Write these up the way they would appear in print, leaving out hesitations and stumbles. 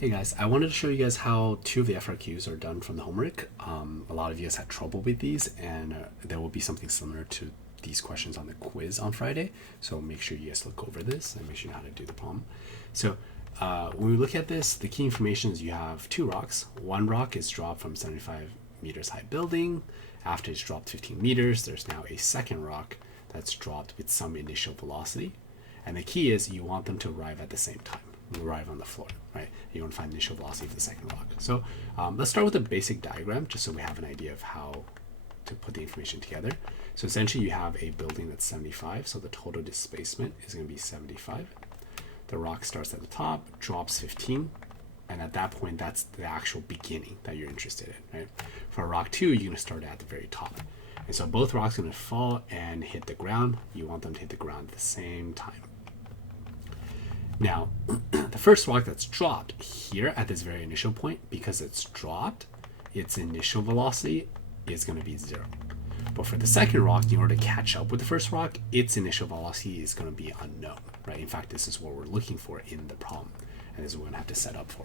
Hey guys, I wanted to show you guys how two of the FRQs are done from the homework. A lot of you guys had trouble with these, and there will be something similar to these questions on the quiz on Friday. So make sure you guys look over this and make sure you know how to do the problem. So when we look at this, the key information is you have two rocks. One rock is dropped from 75 meters high building. After it's dropped 15 meters, there's now a second rock that's dropped with some initial velocity. And the key is you want them to arrive at the same time. Arrive on the floor, right? You want to find the initial velocity of the second rock. So let's start with a basic diagram just so we have an idea of how to put the information together. So essentially you have a building that's 75, so the total displacement is going to be 75. The rock starts at the top, drops 15, and at that point that's the actual beginning that you're interested in, right? For rock 2, you're going to start at the very top. And so both rocks are going to fall and hit the ground. You want them to hit the ground at the same time. Now, the first rock that's dropped here at this very initial point, because it's dropped, its initial velocity is going to be 0. But for the second rock, in order to catch up with the first rock, its initial velocity is going to be unknown, right? In fact, this is what we're looking for in the problem, and this is what we're going to have to set up for.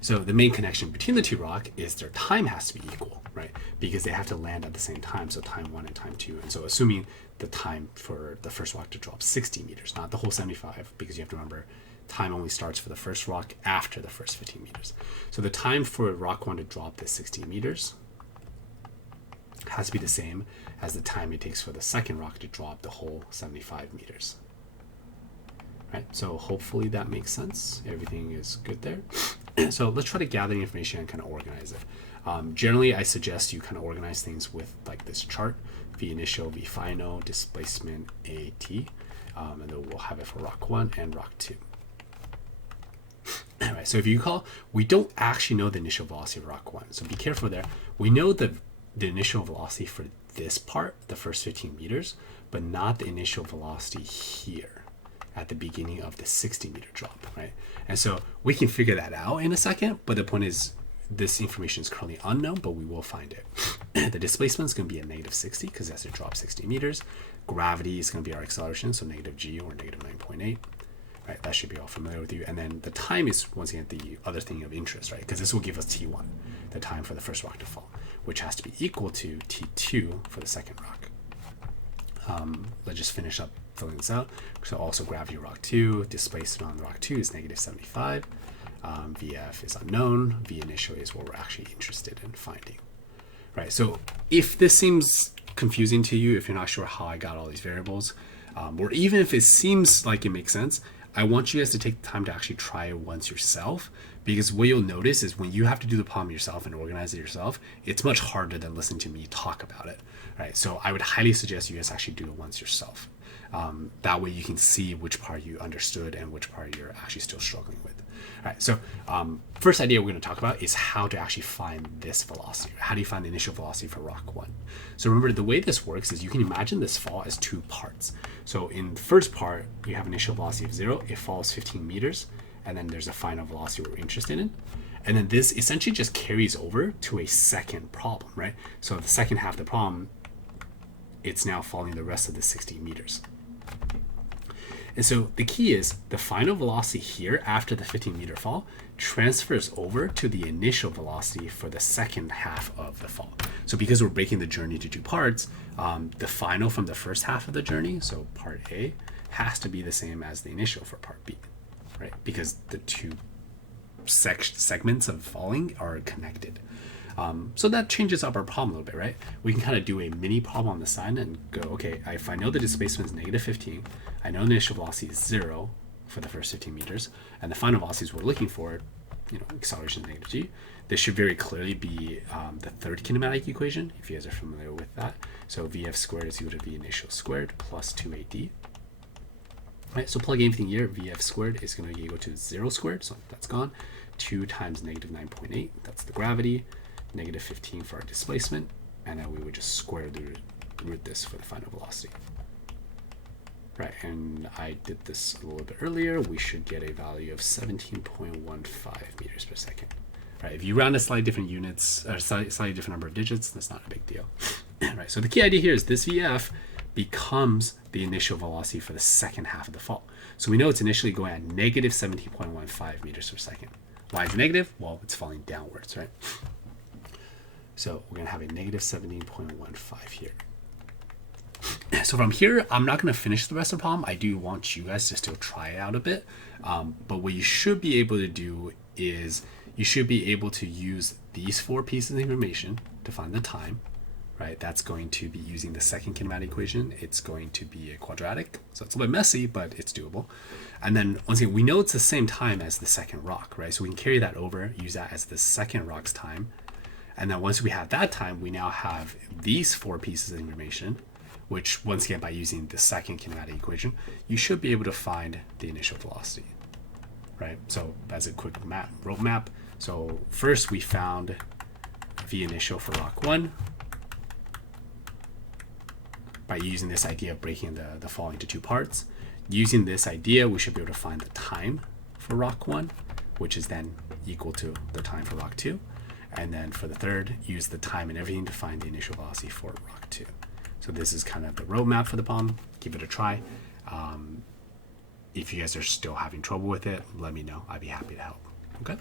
So the main connection between the two rocks is their time has to be equal, right? Because they have to land at the same time, so time 1 and time 2. And so assuming the time for the first rock to drop 60 meters, not the whole 75, because you have to remember time only starts for the first rock after the first 15 meters. So the time for rock 1 to drop this 60 meters has to be the same as the time it takes for the second rock to drop the whole 75 meters. Right? So hopefully that makes sense. Everything is good there. So let's try to gather the information and kind of organize it. Generally, I suggest you kind of organize things with like this chart: V initial, V final, displacement, AT, and then we'll have it for rock 1 and rock 2. All right, so if you recall, we don't actually know the initial velocity of rock 1, so be careful there. We know the initial velocity for this part, the first 15 meters, but not the initial velocity here at the beginning of the 60 meter drop, right? And so we can figure that out in a second, but the point is this information is currently unknown, but we will find it. The displacement is going to be a negative 60 because it has to drop 60 meters. Gravity is going to be our acceleration, so negative g or negative 9.8. Right, that should be all familiar with you. And then the time is, once again, the other thing of interest, right? Because this will give us t1, the time for the first rock to fall, which has to be equal to t2 for the second rock. Let's just finish up filling this out. So also gravity rock 2, displacement on rock 2 is negative 75. VF is unknown. V initial is what we're actually interested in finding. Right, so if this seems confusing to you, if you're not sure how I got all these variables, or even if it seems like it makes sense, I want you guys to take the time to actually try it once yourself, because what you'll notice is when you have to do the problem yourself and organize it yourself, it's much harder than listening to me talk about it, right? So I would highly suggest you guys actually do it once yourself. That way you can see which part you understood and which part you're actually still struggling with. All right, so first idea we're going to talk about is how to actually find this velocity. How do you find the initial velocity for rock 1? So remember, the way this works is you can imagine this fall as two parts. So in the first part, you have initial velocity of 0. It falls 15 meters, and then there's a final velocity we're interested in. And then this essentially just carries over to a second problem, right? So the second half of the problem, it's now falling the rest of the 60 meters. And so the key is the final velocity here after the 15 meter fall transfers over to the initial velocity for the second half of the fall. So because we're breaking the journey into two parts, the final from the first half of the journey, so part A, has to be the same as the initial for part B, right? Because the two segments of falling are connected. So that changes up our problem a little bit, right? We can kind of do a mini problem on the side and go, okay, if I know the displacement is negative 15, I know the initial velocity is 0 for the first 15 meters, and the final velocities we're looking for, acceleration is negative g. This should very clearly be the third kinematic equation, if you guys are familiar with that. So Vf squared is equal to V initial squared plus 2AD. Right, so plug anything here, Vf squared is going to be equal to 0 squared, so that's gone. 2 times negative 9.8, that's the gravity. Negative 15 for our displacement, and then we would just square root this for the final velocity. Right, and I did this a little bit earlier. We should get a value of 17.15 meters per second. Right, if you round to slightly different units, or slightly different number of digits, that's not a big deal. Right, so the key idea here is this VF becomes the initial velocity for the second half of the fall. So we know it's initially going at negative 17.15 meters per second. Why is it negative? Well, it's falling downwards, right? So we're going to have a negative 17.15 here. So from here, I'm not going to finish the rest of the problem. I do want you guys to still try it out a bit. But what you should be able to do is you should be able to use these 4 pieces of information to find the time, right? That's going to be using the second kinematic equation. It's going to be a quadratic. So it's a little bit messy, but it's doable. And then once again, we know it's the same time as the second rock, right? So we can carry that over, use that as the second rock's time. And then once we have that time, we now have these 4 pieces of information, which once again, by using the second kinematic equation, you should be able to find the initial velocity, right? So as a quick road map, so first we found V initial for rock 1 by using this idea of breaking the fall into 2 parts. Using this idea, we should be able to find the time for rock 1, which is then equal to the time for rock 2. And then for the third, use the time and everything to find the initial velocity for rock 2. So this is kind of the roadmap for the problem. Give it a try. If you guys are still having trouble with it, let me know. I'd be happy to help. Okay.